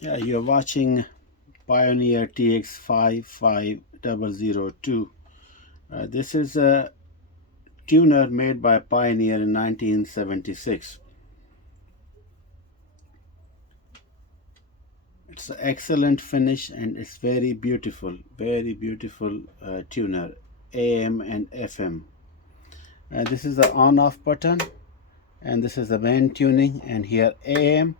Yeah, you're watching Pioneer TX-5500. This is a tuner made by Pioneer in 1976. It's an excellent finish and it's very beautiful tuner, AM and FM. This is the on-off button, and this is the main tuning, and here AM,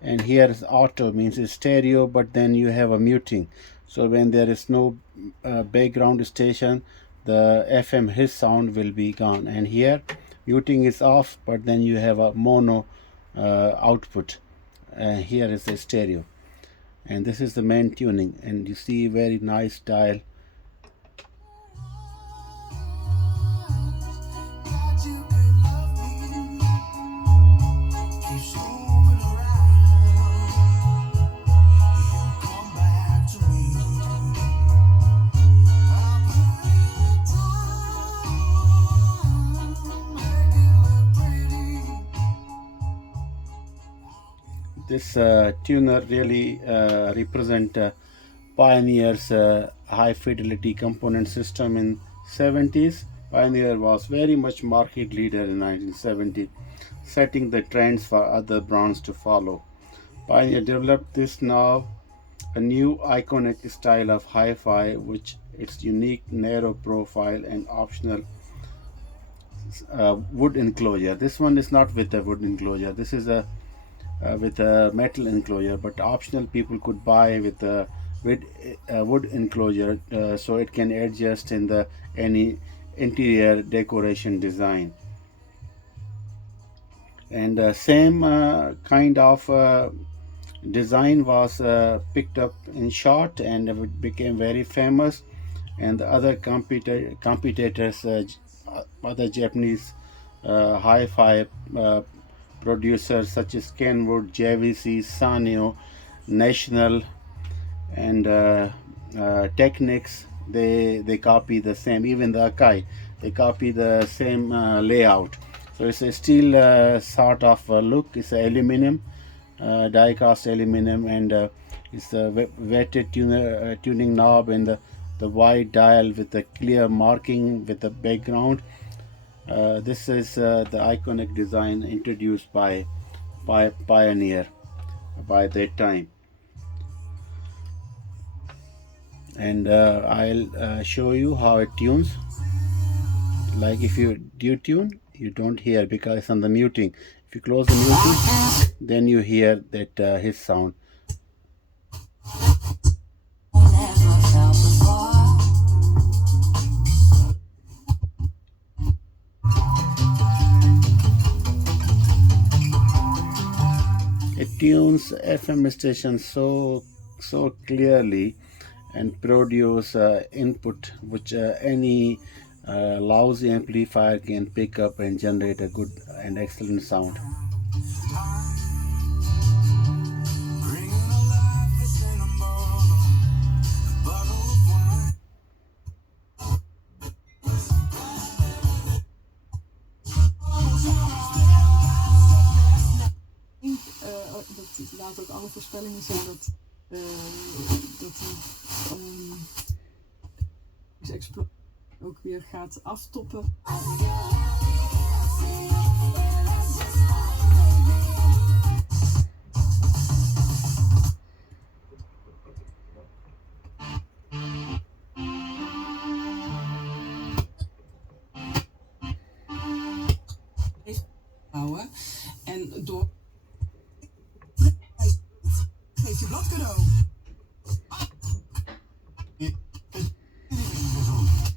and here is auto, means it's stereo, but then you have a muting. So when there is no background station, the FM his sound will be gone, and here muting is off, but then you have a mono output. Here is the stereo, and this is the main tuning, and you see very nice dial. This tuner really represent Pioneer's high fidelity component system in 70s. Pioneer was very much market leader in 1970, setting the trends for other brands to follow. Pioneer developed this now a new iconic style of hi-fi, which its unique narrow profile and optional wood enclosure. This one is not with a wood enclosure. This is a with a metal enclosure, but optional people could buy with a wood enclosure, so it can adjust in the any interior decoration design. And same kind of design was picked up in short, and it became very famous, and the other competitors, other Japanese hi-fi producers such as Kenwood, JVC, Sanyo, National, and Technics, they copy the same. Even the Akai, they copy the same layout. So it's a steel sort of look. It's a aluminum, die-cast aluminum, and it's a wetted tuning knob, and the wide dial with the clear marking with the background. This is the iconic design introduced by Pioneer by that time. And I'll show you how it tunes. Like if you tune, you don't hear because it's on the muting. If you close the muting, then you hear that his sound. It tunes FM stations so clearly and produce input which any lousy amplifier can pick up and generate a good and excellent sound. inderdaad ook alle voorspellingen zijn dat die ook weer gaat aftoppen. Houden. En door geef je blad cadeau.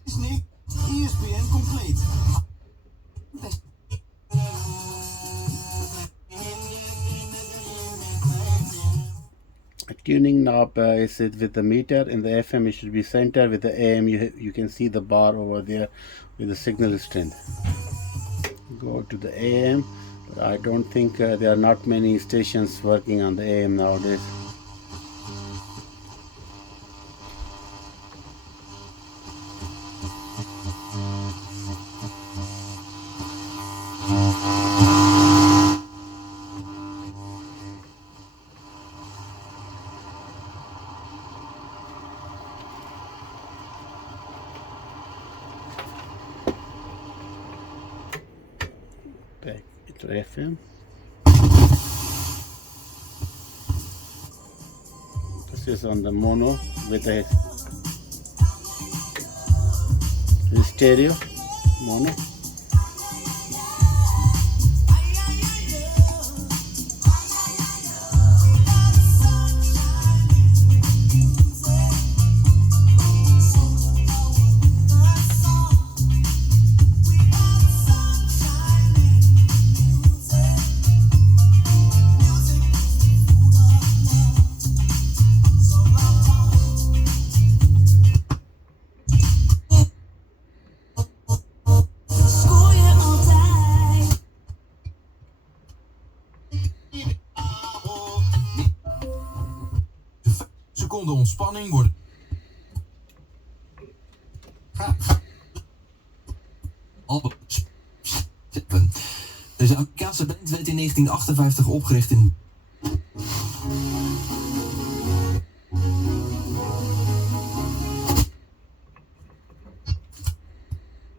Is niet ESPN compleet. Tuning knob is it with the meter. In the FM it should be center. With the AM you can see the bar over there with the signal strength. Go to the AM, but I don't think there are not many stations working on the AM nowadays. Back to FM. This is on the mono with the stereo mono. Seconde ontspanning worden. Deze Amerikaanse band werd in 1958 opgericht in.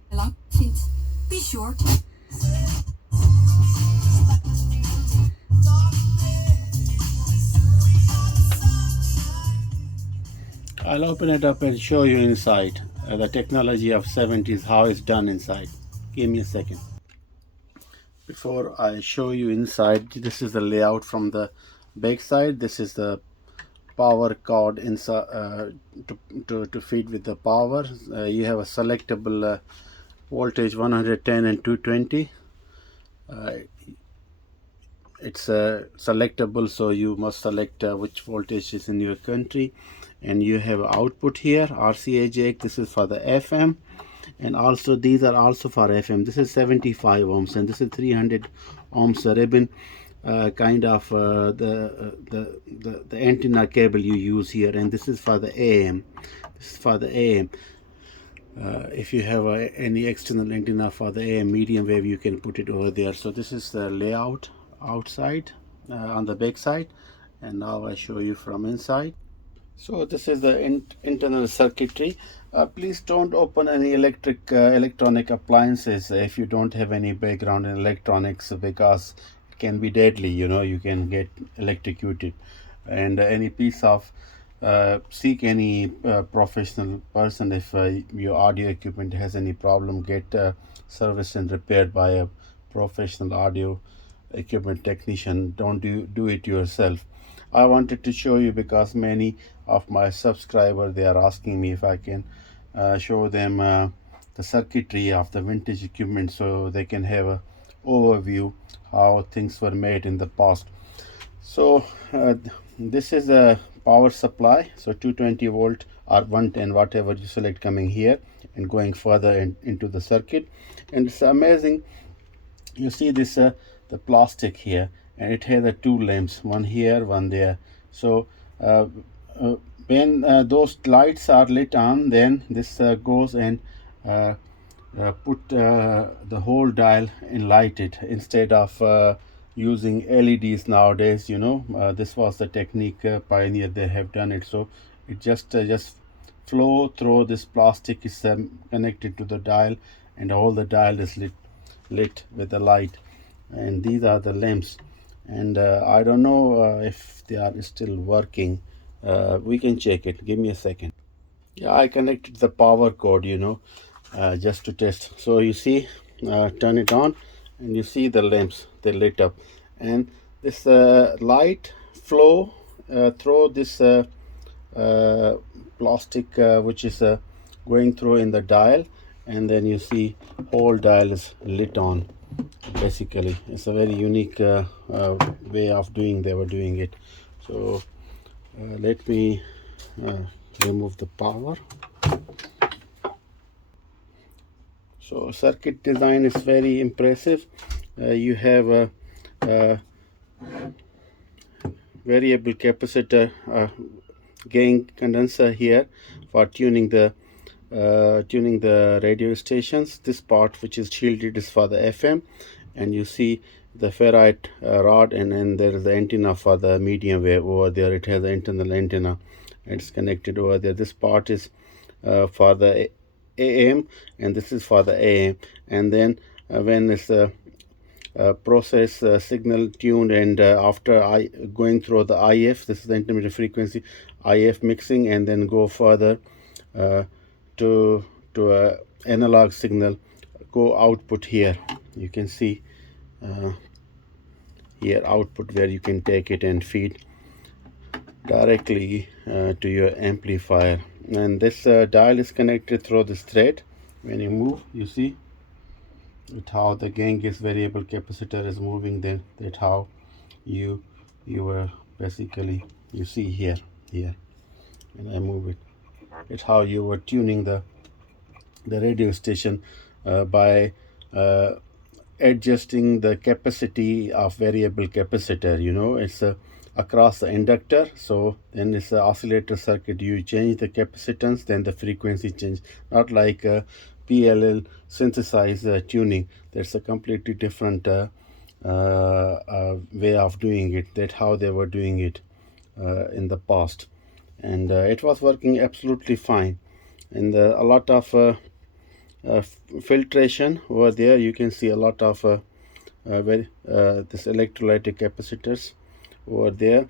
Lang fit. Be short. I'll open it up and show you inside the technology of 70s, how it's done inside. Give me a second. Before I show you inside, this is the layout from the back side. This is the power cord inside to feed with the power. You have a selectable voltage 110 and 220. It's selectable, so you must select which voltage is in your country. And you have output here, RCA jack. This is for the FM, and also these are also for FM. This is 75 ohms and this is 300 ohms ribbon, kind of the antenna cable you use here. And this is for the AM. This is for the AM. If you have any external antenna for the AM medium wave, you can put it over there. So this is the layout outside on the back side, and now I show you from inside. So this is the internal circuitry. Please don't open any electronic appliances if you don't have any background in electronics, because it can be deadly. You can get electrocuted. And any piece of seek any professional person if your audio equipment has any problem. Get serviced and repaired by a professional audio equipment technician. Don't do it yourself. I wanted to show you because many of my subscribers, they are asking me if I can show them the circuitry of the vintage equipment, so they can have a overview how things were made in the past. So this is a power supply, so 220 volt or 110, whatever you select, coming here and going further into the circuit. And it's amazing. You see this the plastic here, and it has the two lamps, one here, one there. So when those lights are lit on, then this goes and put the whole dial and light it, instead of using LEDs nowadays. This was the technique pioneer, they have done it. So it just flow through this plastic is connected to the dial, and all the dial is lit with the light. And these are the lamps, and I don't know if they are still working. We can check it. Give me a second. Yeah, I connected the power cord, just to test. So you see, turn it on, and you see the lamps, they lit up, and this light flow through this uh, plastic which is going through in the dial, and then you see whole dial is lit on. Basically, it's a very unique way of doing. They were doing it. So let me uh, remove the power. So circuit design is very impressive. You have a variable capacitor gain condenser here for tuning the radio stations. This part which is shielded is for the FM, and you see the ferrite rod, and then there is the antenna for the medium wave over there. It has an internal antenna, and it's connected over there. This part is for the AM, and this is for the AM. And then when it's process signal tuned, and after going through the IF, this is the intermediate frequency IF mixing, and then go further to a analog signal, go output here. You can see here output, where you can take it and feed directly to your amplifier. And this dial is connected through this thread. When you move, you see it how the gain gauge variable capacitor is moving. Then that how you basically, you see here, and I move it. It's how you were tuning the radio station by adjusting the capacity of variable capacitor. It's across the inductor. So then it's an oscillator circuit. You change the capacitance, then the frequency change. Not like PLL synthesize tuning. That's a completely different way of doing it. That's how they were doing it in the past, and it was working absolutely fine. And a lot of filtration over there. You can see a lot of this electrolytic capacitors over there.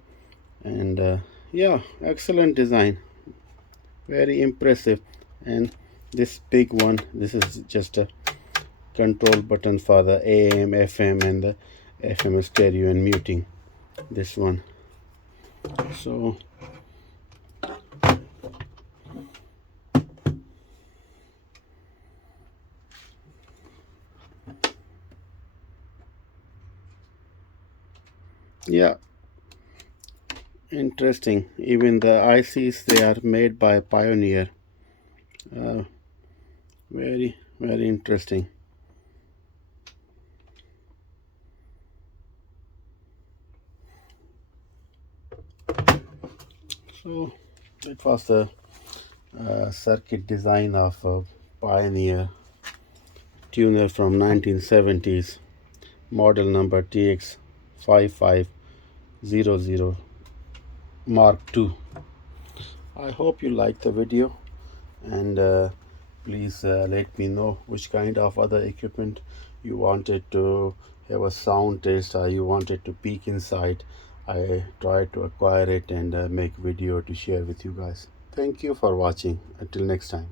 And yeah, excellent design, very impressive. And this big one, this is just a control button for the AM, FM, and the FM stereo and muting. This one. So yeah, interesting. Even the ICs, they are made by Pioneer. Very, very interesting. So it was the circuit design of a Pioneer tuner from 1970s, model number TX-5500 Mark II. I hope you liked the video, and please let me know which kind of other equipment you wanted to have a sound test, or you wanted to peek inside. I try to acquire it and make video to share with you guys. Thank you for watching. Until next time.